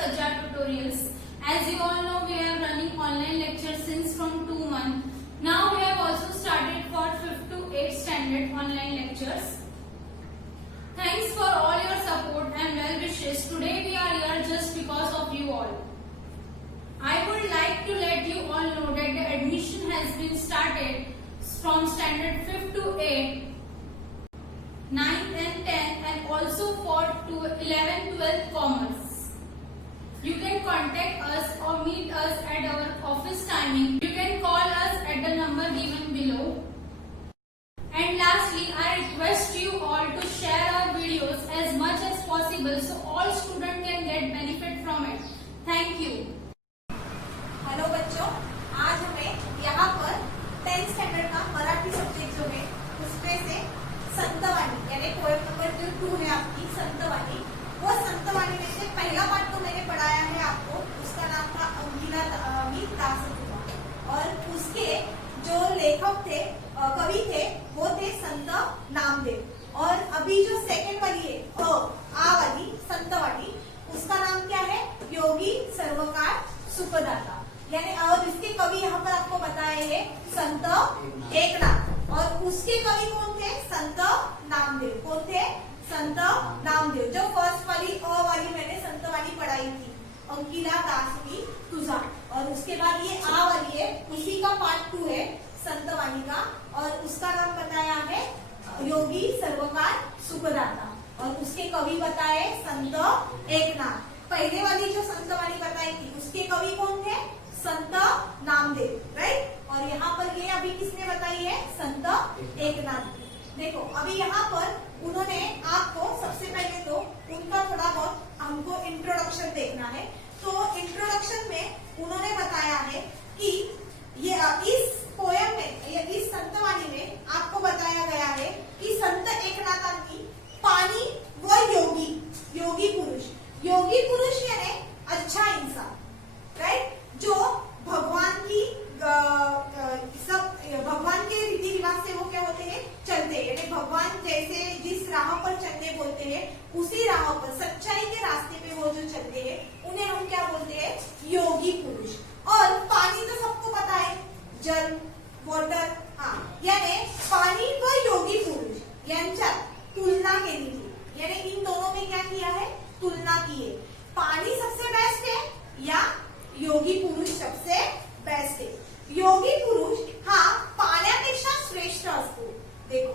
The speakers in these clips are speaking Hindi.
Sajja Tutorials. As you all know, we are running online lectures since from 2 months. Now we have also started for 5th to 8th standard online lectures. Thanks for all your support and well wishes. Today we are here just because of you all. I would like to let you all know that the admission has been started from standard 5th to 8th, 9th and 10th, and also for 11th, 12th commerce. You can contact us or meet us at our office timing. You can call us at the number given below. And lastly, I request you all to share our videos as much as possible so all students can get benefit from it. Thank you. Hello बच्चों, आज हमें यहाँ पर 10th स्टैंडर्ड का मराठी सब्जेक्ट जो है उसमें से संतवाणी यानी पोएम नंबर जो 2 है आपकी संतवाणी, वो संतवाणी में से पहला पार्ट तो मैंने पढ़ाया है आपको, उसका नाम था अंकिला दासगुप्ता और उसके जो लेखक थे कवि थे वो थे संत नामदेव। और अभी जो सेकंड वाली है आ वाली संतवाणी, उसका नाम क्या है? योगी सर्वकार सुखदाता। यानी और इसके कवि यहाँ पर आपको बताए हैं संत एकनाथ, और उसके कवि कौन थे? संत नामदेव। कौन थे? संत नामदेव। जो फर्स्ट वाली वाली मैंने संतवाणी पढ़ाई थी, अंकिला दासवी तुझा, और उसके बाद ये आ वाली है, उसी का पार्ट 2 है संतवाणी का, और उसका नाम बताया है योगी सर्वकार सुखदाता, और उसके कवि बताए संत एकनाथ। पहले वाली जो संतवाणी बताई थी उसके कवि कौन थे? संत नामदेव, राइट। और यहाँ पर ये अभी किसने बताई है? संत एकनाथ। देखो अभी यहाँ पर उन्होंने आपको सबसे पहले तो उनका थोड़ा बहुत हमको इंट्रोडक्शन देखना है। तो इंट्रोडक्शन में उन्होंने बताया है कि ये इस पोयम में या इस संतवाणी में आपको बताया गया है कि संत एकनाथांनी पानी व योगी पुरुष यानी अच्छा इंसान, राइट, जो भगवान की भगवान के रीति रिवाज से वो क्या होते हैं? चलते हैं। यानी भगवान जैसे जिस राह पर चलने बोलते हैं उसी राह पर, सच्चाई के रास्ते पे वो जो चलते हैं उन्हें हम क्या बोलते हैं? योगी पुरुष। और पानी तो सबको पता है, जल, वॉटर, हाँ, यानी पानी व योगी पुरुष यांच्यात तुलना केली थी। यानी इन दोनों में क्या किया है? तुलना की है। पानी सबसे बेस्ट है या योगी पुरुष सबसे बेस्ट है? योगी पुरुष हा पाण्यापेक्षा श्रेष्ठ असतो। देखो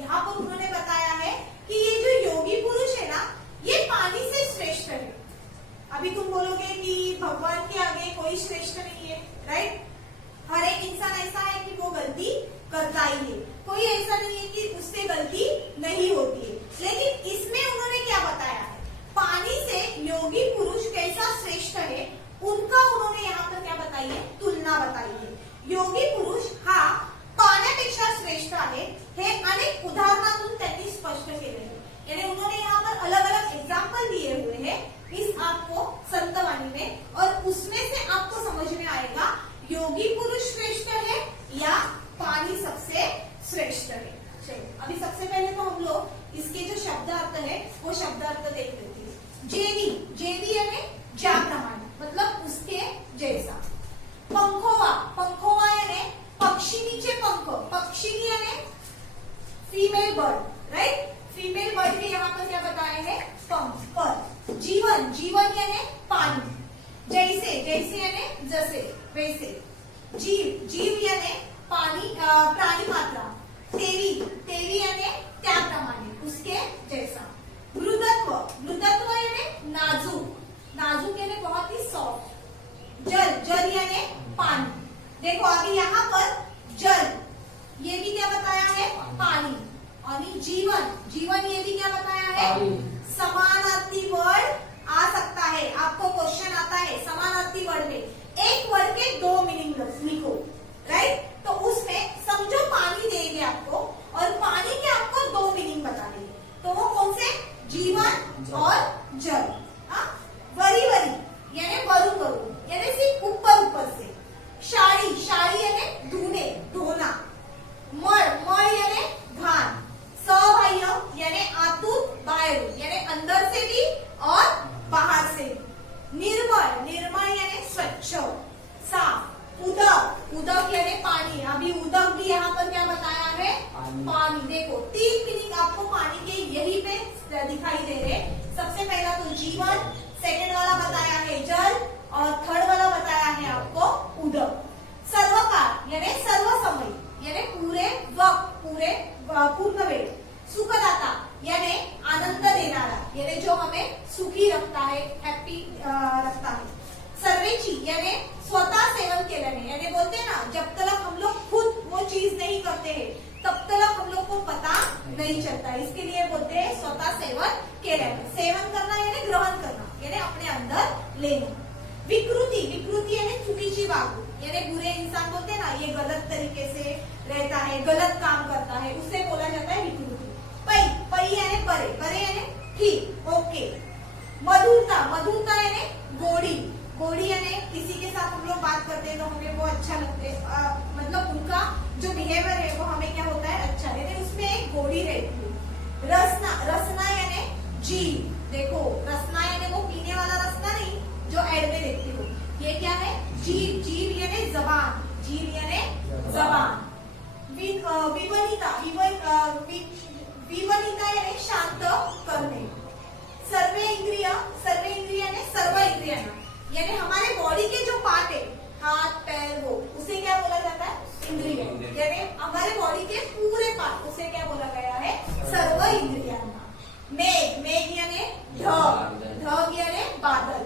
यहाँ पर उन्होंने बताया है कि ये जो योगी पुरुष है ना, ये पानी से श्रेष्ठ है। अभी तुम बोलोगे कि भगवान के आगे कोई श्रेष्ठ नहीं है, राइट। हर एक इंसान ऐसा है कि वो गलती करता ही है, कोई ऐसा नहीं है कि उससे गलती नहीं होती है। लेकिन इसमें उन्होंने क्या बताया है? पानी से योगी पुरुष कैसा श्रेष्ठ है, उनका उन्होंने यहाँ पर क्या बताई है? तुलना बताई है। योगी पुरुष हा पाण्यापेक्षा श्रेष्ठ आहे हे अनेक उदाहरणातून त्यांनी स्पष्ट केले है। यानी उन्होंने यहाँ पर अलग अलग एग्जाम्पल दिए हुए हैं इस आपको संतवाणी में, और उसमें से आपको समझ में आएगा योगी पुरुष श्रेष्ठ है या पानी सबसे श्रेष्ठ है। चलो अभी सबसे पहले तो हम लोग इसके जो शब्दार्थ है वो शब्दार्थ देख लेते हैं। जेवी यानी ज्याप्रमाणे, मतलब उसके जैसा। पंखोवा यानी पक्षिणीचे पंख, पक्षिणी यानी female bird, right. Female bird के यहाँ पर क्या बताए हैं? पंख। पर जीवन यानी पानी, जैसे यानी जैसे, वैसे। जीव यानी पानी, प्राणी मात्रा। तेवी यानी त्याप्रमाणे, उसके जैसा। मृदत्व यानी नाजुक यानी बहुत ही सॉफ्ट। जल यानी पानी। देखो अभी यहाँ पर जल, ये भी क्या बताया है? पानी। और जीवन ये भी क्या बताया है? समानार्थी वर्ड आ सकता है, आपको क्वेश्चन आता है समानार्थी वर्ड में एक वर्ड के 2 मीनिंग लिखो, राइट। तो उसमें समझो पानी देंगे आपको और पानी के आपको 2 मीनिंग बता देंगे, तो वो कौन से? जीवन और जल। वरी यानी वरुण यानी सिर्फ ऊपर से। शाड़ी यानी धोना। मळ यानी घाण। सबाह्य यानी आतून बाहेरून, यानी अंदर से भी और बाहर से भी। अंधेरे। सबसे पहला तो जीवन, सेकंड वाला बताया है जल और थर्ड वाला बताया है आपको उदक। सर्वकाळ यानी सर्व समय यानी पूरे वक्त, पूर्ण वेळ। सुखदाता यानी आनंद देणारा यानी जो हमें सुखी रखता है, हैप्पी रखता है। सर्वेची यानी स्वतः सेवन केल्याने यानी बोलते हैं ना, जब तक हम लोग खुद वो चीज नहीं करते हैं तब तक हम लोग को पता नहीं चलता, इसके लिए बोलते हैं स्वतः सेवन केल्याने। सेवन करना यानी ग्रहण करना यानी अपने अंदर लेना। विकृति, विकृति यानी चुकीची वागणूक यानी बुरे इंसान बोलते हैं ना, ये गलत तरीके से रहता है, गलत काम करता है, उसे बोला जाता है विकृति। पै, पै यानी परे, परे यानी ठीक, ओके। मधुरता, मधुरता यानी गोड़ी, गोड़ी यानी किसी के साथ हम लोग बात करते हैं तो हमें वो अच्छा लगते है, मतलब उनका जो बिहेवियर है वो हमें क्या होता है अच्छा, यानी उसमें एक गोड़ी रहती है। रसना, रसना यानी जीव, देखो रसना यानी वो पीने वाला रसना नहीं जो एड में देखती हो, ये क्या है जीव, जीव यानी जबान, जीव यानी जबान। विवनिता, विवनिता यानी शांत करणे। सर्वे इंद्रिय, सर्वे इंद्रिय यानी सर्व इंद्रियांना यानी हमारे बॉडी के जो पार्ट है, हाथ पैर वो, उसे क्या बोला जाता है इंद्रिय, यानी हमारे बॉडी के पूरे पार्ट, उसे क्या बोला गया है सर्व इंद्रियांना। मेघ, मेघ यानी ढग, ढग यानी बादल।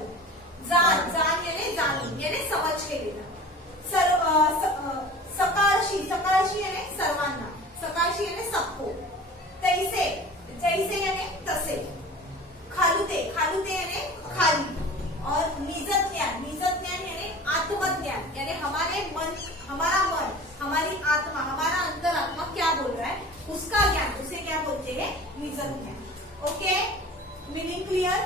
जान, जान यानी जानी यानी समझ के लेना। सकाळशी, सकाळशी यानी सर्वांना, सकाळशी यानी सबको। तैसे, जैसे यानी तसे। खालुते, खालुते यानी खाली। और निजत ज्ञान, निजत ज्ञान यानी आत्मज्ञान यानी हमारे मन, हमारा मन, हमारी आत्मा, हमारा अंतरात्मा क्या बोल रहा है उसका ज्ञान, उसे क्या बोलते हैं निजत ज्ञान। Okay, meaning clear?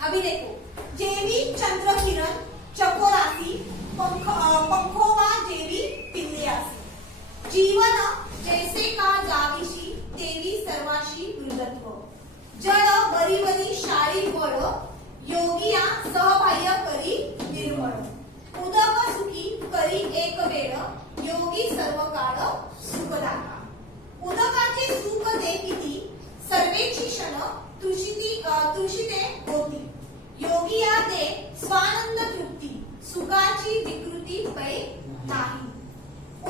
अभी देखो, जेवी चंद्रकिरण चकोरासी पंखोवा जेवी पिल्ल्यासी। जीवन जैसे का जाविशी तेवी सर्वाशी मृदत्व। जळ बरीवरी शाळी बळ योगिया सहबाह्य करी निर्मळ। उदक सुखी करी एक वेळ योगी सर्व काळ सुखदाता। उदकाचे सुख दे किती सर्वेची क्षण तृषिते होती। योगिया दे स्वानंद तृप्ती सुखाची विकृती पै नाही।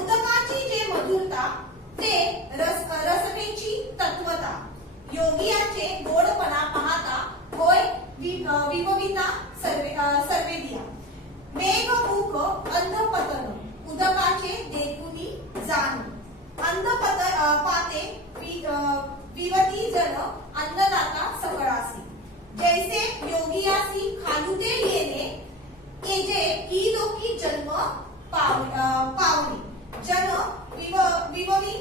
उदकाची जे मधुरता ते रसनेची तत्वता। योगियाचे गोडपणा पाहता होय विभविता सर्वे दिया। मेघमुख अंधपतन उदकाचे देखुनी जाण। पाते विवती जन अन्नदाता सकळासी। जैसे योगियासी खालुते येणे जे ई लोकी जन्म पावनी। जन विववी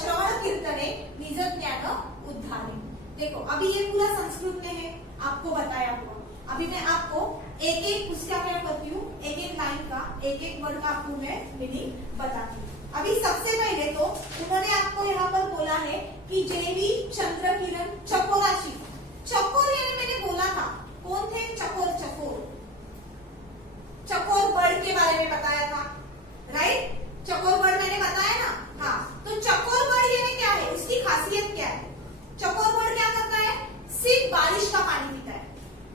श्रवण कीर्तने निज ज्ञान उद्धारे। देखो अभी ये पूरा संस्कृत में है, आपको बताया हुआ। अभी मैं आपको एक एक उसका क्या करती हूँ, एक एक लाइन का, एक एक वर्ड का आपको मैं मीनिंग बताती हूँ। अभी सबसे पहले तो उन्होंने आपको यहाँ पर बोला है कि जेवी चंद्रकिरण चकोराशी। चकोर यानी मैंने बोला था कौन थे चकोर, चकोर चकोर बर्ड के बारे में बताया था, राइट? चकोर बर्ड मैंने बताया ना, हाँ। तो चकोर बर्ड यानी क्या है, उसकी खासियत क्या है? चकोर बर्ड क्या करता है, सिर्फ बारिश का पानी पीता है।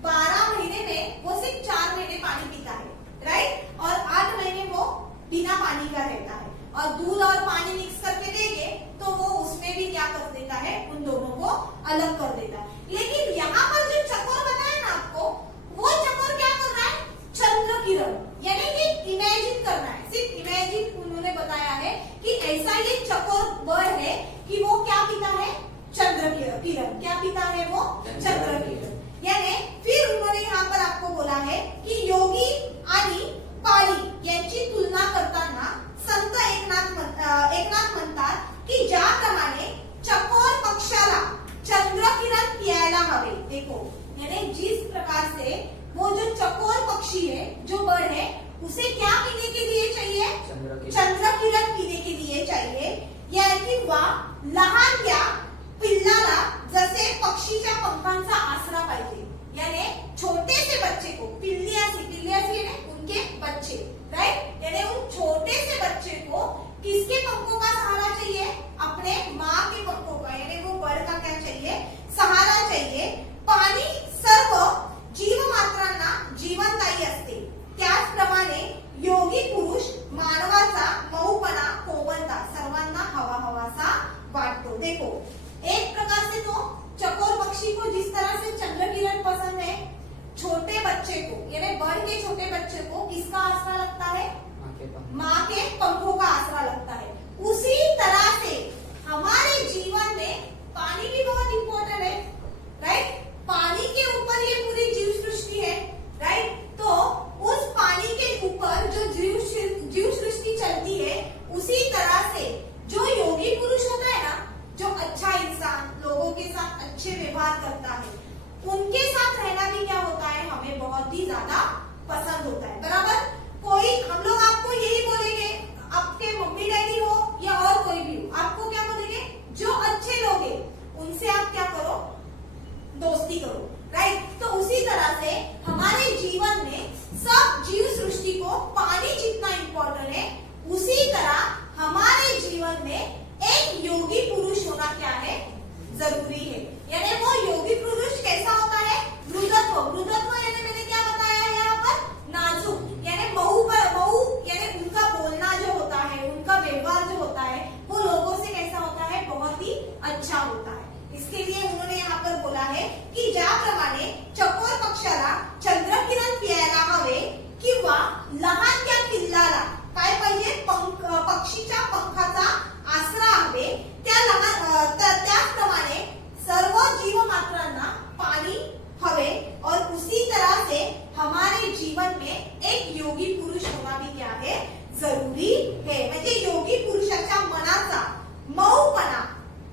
12 महीने में वो सिर्फ 4 महीने पानी पीता है, राइट? और 8 महीने वो बिना पानी का रहता है। और दूध और पानी मिक्स करके देंगे तो वो उसमें भी क्या कर देता है, उन दोनों को अलग कर देता है। लेकिन यहाँ पर जो चकोर बताया ना आपको, वो चकोर क्या कर रहा है, चंद्रकिरण यानी कि इमेजिन करना है, सिर्फ इमेजिन उन्होंने बताया है कि ऐसा ये चकोर बर्ड है कि वो क्या पीता है, चंद्रकिरण। क्या पीता है वो, चंद्रकिरण। यानी फिर उन्होंने यहाँ पर आपको बोला है कि योगी आणि पाळी यांची तुलना करताना संत एकनाथ म्हणतात की ज्याप्रमाणे चकोर पक्षाला चंद्रकिरण पियायला हवे। देखो यानी जिस प्रकार से वो जो चकोर पक्षी है, जो बर्ड है, उसे क्या पीने के लिए चाहिए, चंद्रकिरण पीने के लिए चाहिए। या किंवा लहानग्या पिल्लाला जसे पक्षीच्या पंखांचा आसरा पाहिजे, यानी छोटे से बच्चे को पिल्लियासी, पिल्लियासी यानी उनके बच्चे, राइट? यानी उन छोटे से बच्चे को किसके पंखों का सहारा चाहिए? अपने माँ के पंखों का, यानी वो बर्ड का क्या चाहिए? सहारा चाहिए. पाणी सर्व जीवमात्रांना जीवनदायी असते. त्याचप्रमाणे योगी पुरुष मानवाचा मऊपणा, कोमलता सर्वांना हवा हवासा वाटतो. देखो, एक प्रकार से तो चकोर पक्षी को जिस तरह से चंद्र किरण पसंद है, छोटे बच्चे को यानी बर्ड के छोटे बच्चे को किसका आसरा लगता है? माँ के पंखों का आसरा लगता है. उसी तरह से हमारे जीवन में पानी भी बहुत इंपॉर्टेंट है, राइट? पानी के ऊपर ये पूरी जीव सृष्टि है, राइट? तो उस पानी के ऊपर जो जीव सृष्टि चलती है, उसी तरह से जो योगी पुरुष होता है ना, जो अच्छा इंसान, लोगों के साथ अच्छे व्यवहार करता है, उनके साथ रहना भी क्या होता है? हमें बहुत ही ज्यादा पसंद होता है. बराबर? कोई हम लोग आपको यही बोलेंगे, आपके मम्मी डैडी हो या और कोई भी हो, आपको क्या बोलेंगे? जो अच्छे लोग हैं उनसे आप क्या करो? दोस्ती करो, राइट? तो उसी तरह से हमारे जीवन में सब जीव सृष्टि को पानी जितना इंपॉर्टेंट है, उसी तरह हमारे जीवन में एक योगी पुरुष होना क्या है? जरूरी है. यानी वो योगी पुरुष कैसा होता है? मृदत्व. मृदत्व यानी मैंने क्या बताया है यहाँ पर? नाजुक. यानी बहु यानी उनका बोलना जो होता है, उनका व्यवहार जो होता है, वो लोगों से कैसा होता है? बहुत ही अच्छा होता है. इसके लिए उन्होंने यहाँ पर बोला है की ज्याप्रमाणे चकोर पक्षाला चंद्रकिरण प्यायला हवे किंवा लहान त्या पिल्लाला काय पाहिजे? पक्षीच्या पंखाचा आसरा हवे. त्याचप्रमाणे सर्व जीवमात्रांना पाणी हवे. और उसी तरह से हमारे जीवन में एक योगी पुरुष होना भी क्या है? जरूरी है. म्हणजे योगी पुरुषाच्या मनाचा मऊपणा,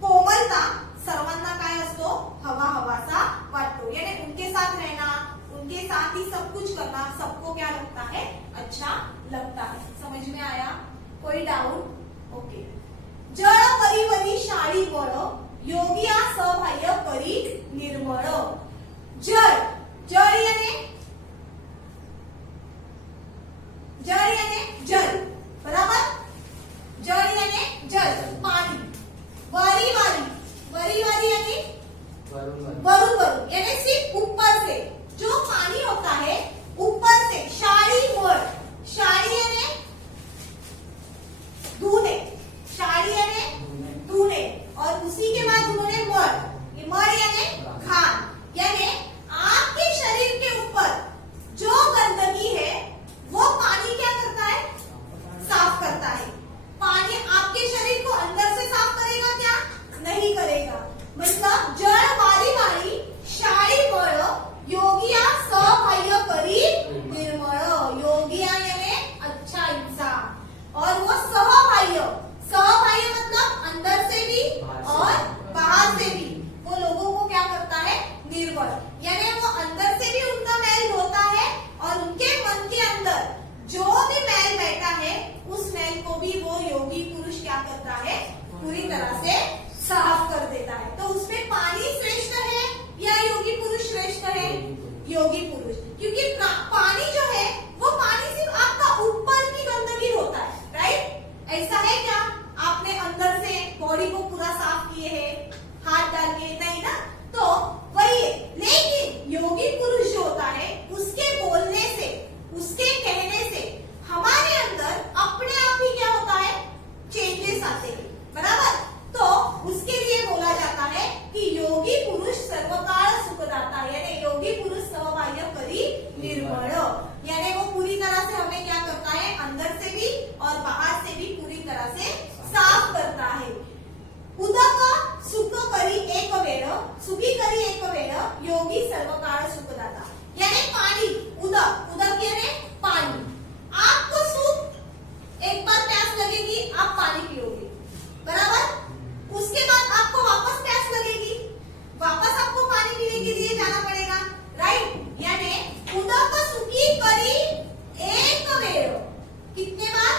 कोमलता सर्वांना काय असतो? हवा हवासा वाटतो. यानी उनके साथ रहना, उनके साथ ही सब कुछ करना सबको क्या लगता है? अच्छा लगता है. समझ में आया? कोई डाउट? ओके. जळ परिवरी शाळी बळ योगिया सबाह्य करी निर्मळ. जळ, जळ यानी जल. बराबर? जल यानी जल, पानी. वारी वारी यानी वरून यानी सिर्फ ऊपर से जो पानी होता है, ऊपर से. शाळी मळ, शाळी यानी धुने, शाळी यानी धुने. और उसी के बाद उन्होंने मळ यानी खान. यानी आपके शरीर के ऊपर जो गंदगी है वो पानी क्या करता है? साफ करता है. पानी आपके शरीर को अंदर से साफ करेगा क्या? नहीं करेगा. मतलब जळ वारी वारी शाळी मळ योगिया सबाह्य करी निर्मळ. योगिया यानी अच्छा इंसान, और वो सहबाह्य मतलब अंदर से भी और बाहर से भी वो लोगों को क्या करता है? निर्मल. यानी वो अंदर से भी उनका मैल धोता है, और उनके मन के अंदर जो भी मैल बैठा है, उस मैल को भी वो योगी पुरुष क्या करता है? पूरी तरह से साफ कर देता है. तो उसमें पानी श्रेष्ठ है या योगी पुरुष श्रेष्ठ है? योगी पुरुष. क्योंकि पानी जो है वो पानी सिर्फ आपका ऊपर की गंदगी होता है, राइट? ऐसा है क्या आपने अंदर से बॉडी को पूरा साफ किए है हाथ डाल के? नहीं ना. तो वही है. लेकिन योगी पुरुष जो होता है, उसके बोलने से, उसके कहने से हमारे अंदर अपने आप ही क्या होता है? चेंजेस आते हैं. बराबर? तो उसके लिए बोला जाता है कि योगी पुरुष सर्वकाळ सुखदाता. यानी योगी पुरुष सहबाह्य करी निर्मळ. यानी वो पूरी तरह से हमें क्या करता है? अंदर से भी और बाहर से भी पूरी तरह से साफ करता है. उदक सुख करी एक वेळ, सुखी करी एक वेळ योगी सर्वकाळ सुखदाता. यानी पानी, उदक यानी पानी. आपको सुख, एक बार प्यास लगेगी आप पानी पियोगे, बराबर? उसके बाद आपको वापस प्यास लगेगी, वापस आपको पानी पीने के लिए जाना पड़ेगा, राइट? यानी उदक सुखी करी एक वेळ. कितने बार?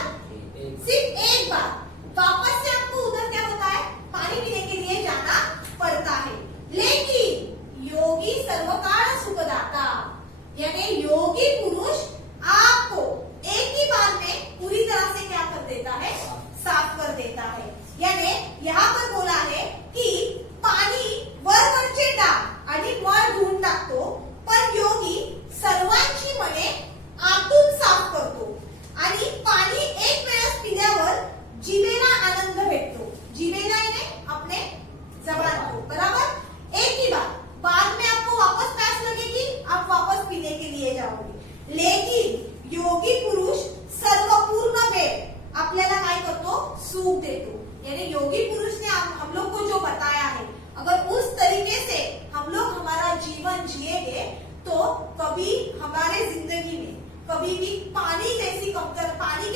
सिर्फ एक बार. वापस से आपको उधर क्या होता है? पानी पीने के लिए जाना पड़ता है. लेकिन योगी सर्वकाळ सुखदाता. यानी योगी पुरुष आपको एक ही बार में पूरी तरह से क्या कर देता है? साफ जीवन जिएंगे तो कभी हमारे जिंदगी में कभी भी पानी के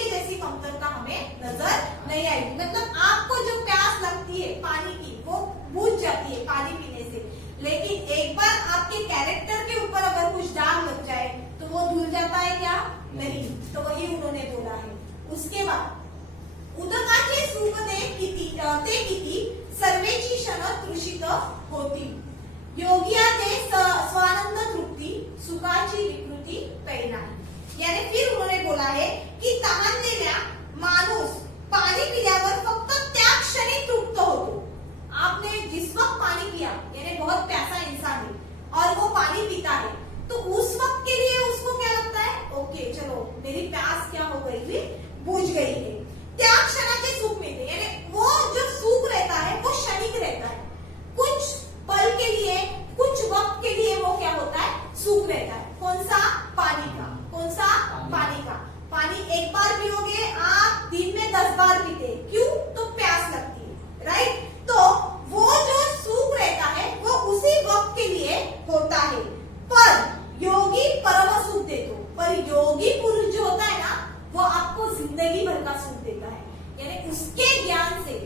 जैसी कमतरता हमें नजर नहीं आएगी। मतलब आपको जो प्यास लगती है पानी की वो बुझ जाती है पानी पीने से, लेकिन एक बार आपके कैरेक्टर के ऊपर अगर कुछ दाग लग जाए तो वो धुल जाता है क्या? नहीं। तो वही उन्होंने बोला है। उसके बाद उदकाचे सुख ते किती सर्वेची क्षण तृषित होती, योगिया ते स्वानंद तृप्ती सुखाची विकृती पैनाही। यानी फिर उन्होंने बोला है कि तहानलेला माणूस पाणी पिल्यावर फक्त त्या क्षणी तृप्त होतो। आपने जिस वक्त पानी पिया, यानी बहुत प्यासा इंसान है और वो पानी पीता है, तो उस वक्त के लिए उसको क्या लगता है? ओके चलो मेरी प्यास क्या हो गई थी, बुझ गई है। त्या क्षणाचे सुख मिलते, यानी वो जो सुख रहता है वो क्षणिक रहता है, कुछ पल के लिए, कुछ वक्त के लिए वो क्या होता है? सुख रहता है। कौन सा? पानी का। कौन सा? पानी का। पानी एक बार पियोगे आप, दिन में 10 बार पीते, क्यों? तो प्यास लगती है, राइट? तो वो जो सुख रहता है वो उसी वक्त के लिए होता है। पर योगी परम सुख देतो, पर योगी पुरुष जो होता है ना वो आपको जिंदगी भर का सुख देता है। यानी उसके ज्ञान से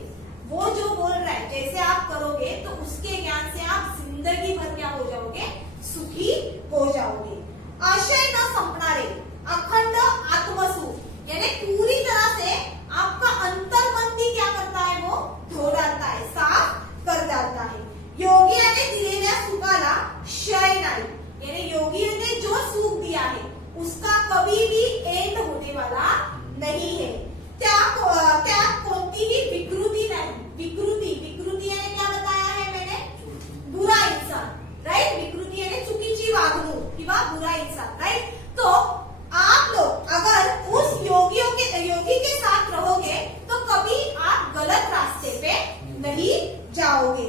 वो जो बोल रहा है जैसे आप करोगे तो उसके ज्ञान से आप जिंदगी भर क्या हो जाओगे? सुखी हो जाओगे। आशय न संपणारे अखंड आत्मसुख, यानी पूरी तरह से आपका अंतर्मन भी क्या करता है? वो धो डालता है, साफ कर डालता है। योगियाने दिलेल्या सुखाला क्षय नाही, यानी योगी ने जो सुख दिया है उसका कभी भी एंड होने वाला नहीं है। त्या कोणतीही विकृती नाही। विकृती यानी क्या बताया है मैंने? बुरा इंसान, राइट? विकृती यानी चुकीची वागणूक किंवा बुरा इंसान, राइट? तो आप लोग अगर उस योगी के साथ रहोगे तो कभी आप गलत रास्ते पे नहीं जाओगे।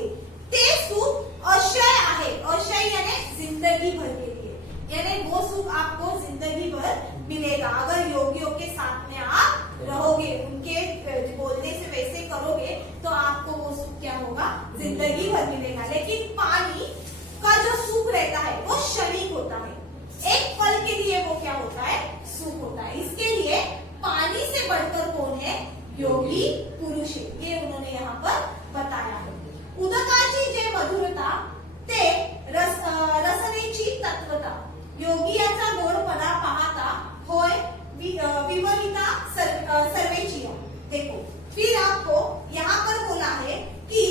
ते सुख अक्षय आहे, अक्षय यानी जिंदगी भर के लिए, यानी वो सुख आपको जिंदगी भर मिलेगा अगर योगियों के साथ में आप रहोगे, उनके बोलने से वैसे करोगे तो आपको वो सुख क्या होगा? जिंदगी भर मिलेगा। लेकिन पानी का जो सुख रहता है वो क्षणिक होता है, एक पल के लिए वो क्या होता है? सुख होता है। इसके लिए पानी से बढ़कर कौन है? योगी पुरुष है, ये उन्होंने यहाँ पर बताया है। उदकाची जे मधुरता ते रसनेची तत्वता, योगियाचा गोडपणा पाहता होय विवरिता सर्वेची। देखो फिर आपको यहाँ पर बोला है कि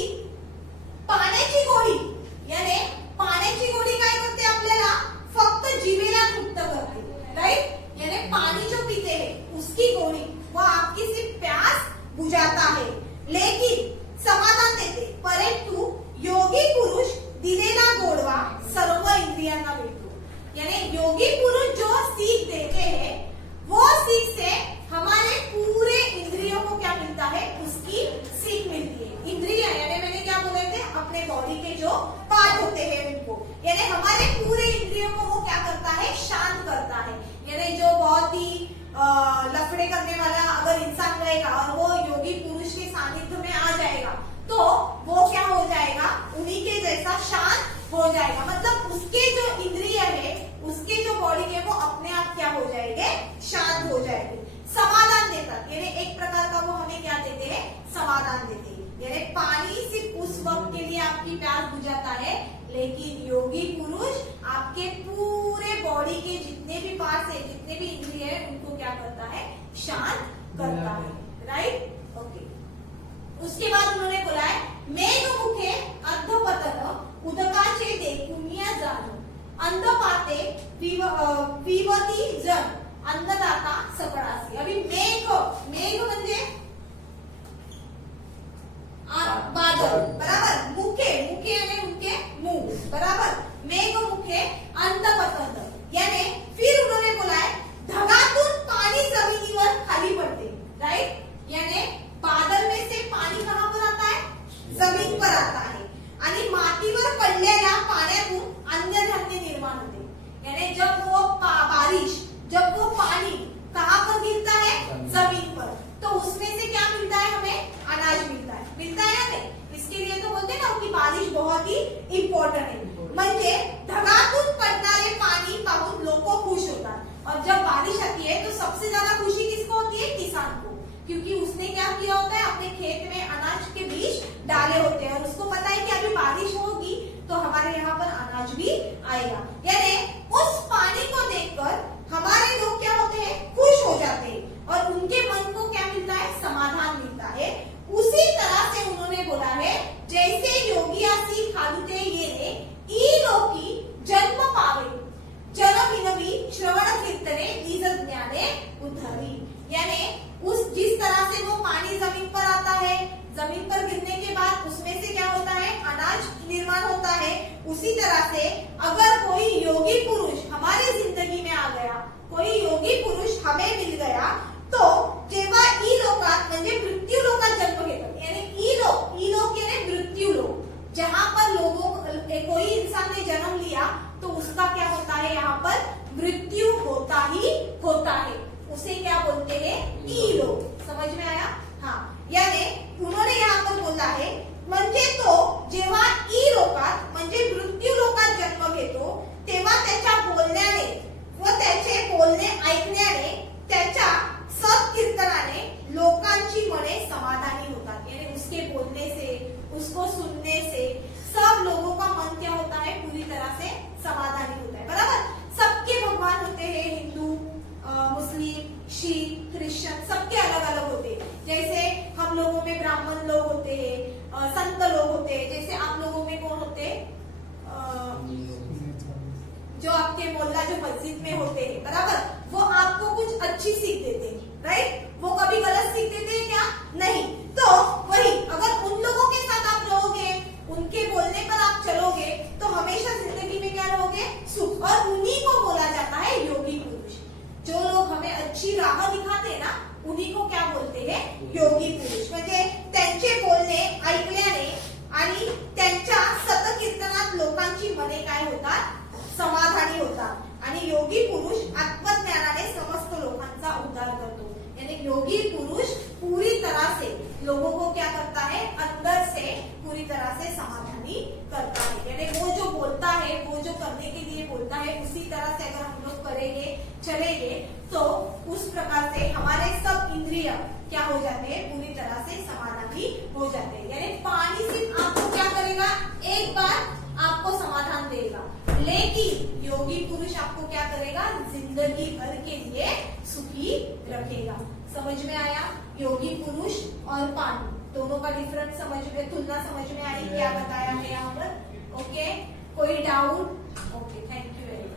पाण्याची गोडी, यानी पाण्याची गोडी काय करते? आपल्याला फक्त जीवेला तृप्त करते, राइट? यानी पानी जो पीते हैं उसकी गोडी वो आपकी सिर्फ प्यास बुझाता है, लेकिन समाधान देते। परंतु योगी पुरुष दिलेला गोडवा सर्व इंद्रियांना मिळतो। यानी योगी पुरुष जो सीख देते हैं वो सीख से हमारे पूरे इंद्रियों को क्या मिलता है? उसकी सीख मिलती है। इंद्रियां यानी मैंने क्या बोले थे? अपने बॉडी के जो पार्ट होते हैं उनको, यानी हमारे पूरे इंद्रियों को वो क्या करता है? शांत करता है। यानी जो बहुत ही लफड़े करने वाला अगर इंसान रहेगा और वो योगी पुरुष के सानिध्य में आ जाएगा तो वो क्या हो जाएगा? उन्हीं के जैसा शांत हो जाएगा। मतलब उसके जो इंद्रिय है, उसके जो बॉडी है वो अपने आप क्या हो जाएंगे? शांत हो जाएंगे। समाधान देता, यानी एक प्रकार का वो हमें क्या देते हैं? समाधान देते हैं। यानी पानी सिर्फ उस वक्त के लिए आपकी प्यास बुझाता है, लेकिन योगी पुरुष आपके पूरे बॉडी के जितने भी पार्ट्स है, जितने भी इंद्रिय है, उनको क्या करता है? शांत करता है, राइट? ओके। उसके बाद उन्होंने बोला है मेघमुखे अधपतन उदकाचे देखुनिया जाणो, अंध पाते विवती जन अन्नदाता सकळासी। अभी मेघ म्हणजे बादल, बराबर? मुखे यानी उनके मुंह, बराबर? मेघ मुखे अंधपतन, यानी फिर उन्होंने बोला है ढगातून पाणी जमिनीवर खाली पडते, राइट? यानी बादल में से पानी कहाँ पर आता है? जमीन पर आता है। आणि मातीवर पडलेल्या पाण्यातून अन्नधान्य निर्माण होते। यानी जब वो बारिश, जब वो पानी कहाँ पर गिरता है? जमीन पर, तो उसमें से क्या मिलता है? हमें अनाज मिलता है, मिलता है या नहीं? इसके लिए तो बोलते हैं ना कि बारिश बहुत ही इम्पोर्टेंट है। म्हणजे आएगा। यानी उस पानी को देखकर हमारे लोग क्या होते हैं, खुश हो जाते हैं और उनके मन को क्या मिलता है, समाधान मिलता है। उसी तरह से उन्होंने बोला है, जैसे योगियासी खालुते ये ईलोकी जन्म पावे जनविनवी श्रवण कीर्तने निज ज्ञाने उद्धरी। यानी उस जिस तरह से वो पानी जमीन पर आता है, जमीन पर गिरने के बाद उसमें से क्या होता है, अनाज निर्माण होता है। उसी तरह से अगर कोई योगी पुरुष हमारे जिंदगी में आ गया, कोई योगी पुरुष हमें मिल गया, तो जेव्हा इलोकात म्हणजे मृत्यू लोकात जन्म घेतात, यानी इलोक यानी मृत्यू लोक, जहां पर लोगों कोई इंसान ने जन्म लिया तो उसका क्या होता है, यहाँ पर मृत्यु होता ही होता है। उसे क्या बोलते हैं, इलोक। समझ में आया? हाँ, यानी उन्होंने यहाँ पर बोला है, म्हणजे तो जेव्हा इलोकात म्हणजे मृत्यू लोकात जन्म घेतो तेव्हा त्याच्या बोलण्याने व त्याचे बोलणे ऐकण्याने, त्याच्या सत्कीर्तनाने लोकांची मने समाधानी होतात। यानी उसके बोलने से, उसको सुनने से सब लोगों का मन क्या होता है, पूरी तरह से समाधानी होता है। बराबर? सबके भगवान होते हैं, हिंदू, मुस्लिम, सिख, क्रिश्चियन, सबके अलग अलग होते हैं। जैसे हम लोगों में ब्राह्मण लोग होते हैं, संत लोग होते हैं। जैसे आप लोगों में कौन होते हैं, जो आपके मोहल्ला जो मस्जिद में होते हैं, बराबर, वो आपको कुछ अच्छी सीख देते हैं, राइट? वो कभी गलत सीख देते हैं क्या? नहीं। तो वही अगर उन लोगों के साथ आप रहोगे, उनके बोलने पर आप चलोगे, तो हमेशा जिंदगी में क्या रहोगे, सुख। और उन्हीं को बोला जाता है योगी पुरुष। जो लोग हमें अच्छी राह दिखाते हैं ना, उन्हीं को क्या बोलते हैं, योगी पुरुष। म्हणजे त्यांचे बोलणे ऐकल्याने आणि त्यांच्या सतकीर्तनात लोकांची मने काय होतात, समाधानी होतात। आणि योगी पुरुष आत्मज्ञानाने समस्त लोकांचा उद्धार करतो। यानी योगी पुरुष पूरी तरह से लोगों को क्या करता है, अंदर से पूरी तरह से समाधानी करता है। यानी वो जो बोलता है, वो जो करने के लिए बोलता है, उसी तरह से अगर हम लोग करेंगे, चलेंगे, तो उस प्रकार से हमारे सब इंद्रिय क्या हो जाते हैं, पूरी तरह से समाधानी हो जाते हैं। यानी पानी सिर्फ आपको क्या करेगा, एक बार आपको समाधान देगा, लेकिन योगी पुरुष आपको क्या करेगा, जिंदगी भर के लिए सुखी रखेगा। समझ में आया? योगी पुरुष और पानी दोनों का डिफरेंस समझ में, तुलना समझ में आई, क्या बताया है यहाँ पर? ओके, कोई doubt? Okay, thank you very much.